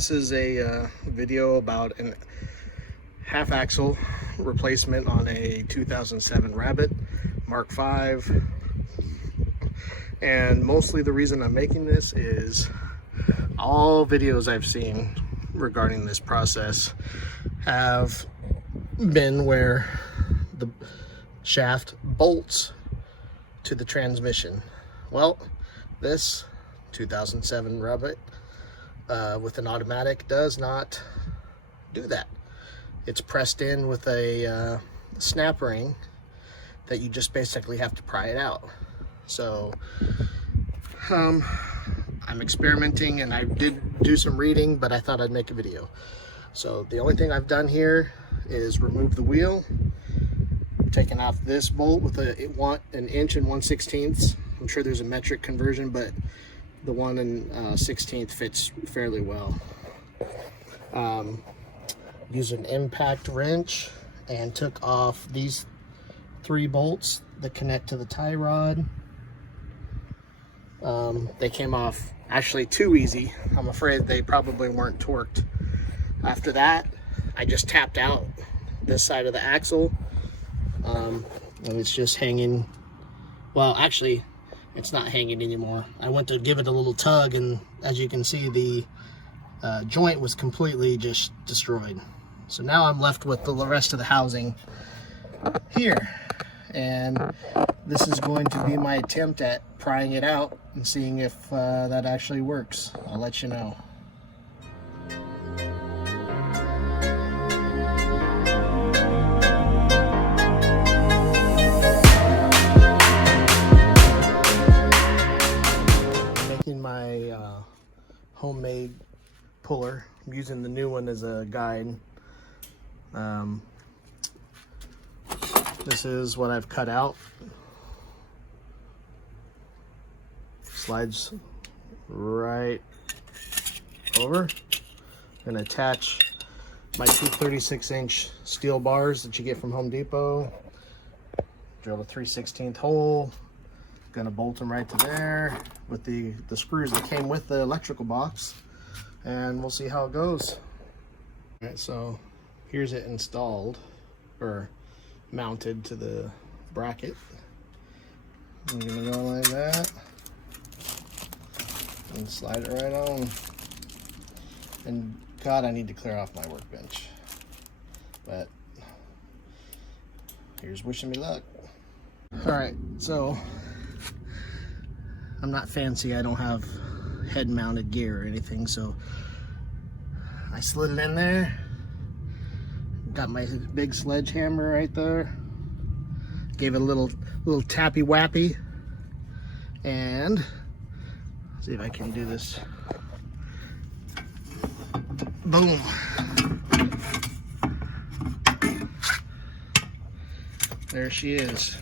This is a video about an half axle replacement on a 2007 Rabbit Mark V. And mostly the reason I'm making this is all videos I've seen regarding this process have been where the shaft bolts to the transmission. Well, this 2007 Rabbit with an automatic does not do that. It's pressed in with a snap ring that you just basically have to pry it out. So I'm experimenting, and I did do some reading, but I thought I'd make a video. So the only thing I've done here is remove the wheel, taken off this bolt with an 1 inch and 1/16. I'm sure there's a metric conversion, but the 1 1/16 fits fairly well. Used an impact wrench and took off these 3 bolts that connect to the tie rod. They came off actually too easy. I'm afraid they probably weren't torqued. After that, I just tapped out this side of the axle, and it's just hanging. Well, actually, it's not hanging anymore. I went to give it a little tug, and as you can see, the joint was completely just destroyed. So now I'm left with the rest of the housing here, and this is going to be my attempt at prying it out and seeing if that actually works. I'll let you know. I'm making my homemade puller. I'm using the new one as a guide. This is what I've cut out. Slides right over. I'm gonna attach my 2 36-inch steel bars that you get from Home Depot. Drill a 3/16 hole. Gonna bolt them right to there with the screws that came with the electrical box, and we'll see how it goes. All right, so here's it installed, or mounted to the bracket. I'm gonna go like that and slide it right on. And God, I need to clear off my workbench, but here's wishing me luck. All right, so I'm not fancy. I don't have head mounted gear or anything, so I slid it in there. Got my big sledgehammer right there. Gave it a little tappy wappy, and see if I can do this. Boom. There she is.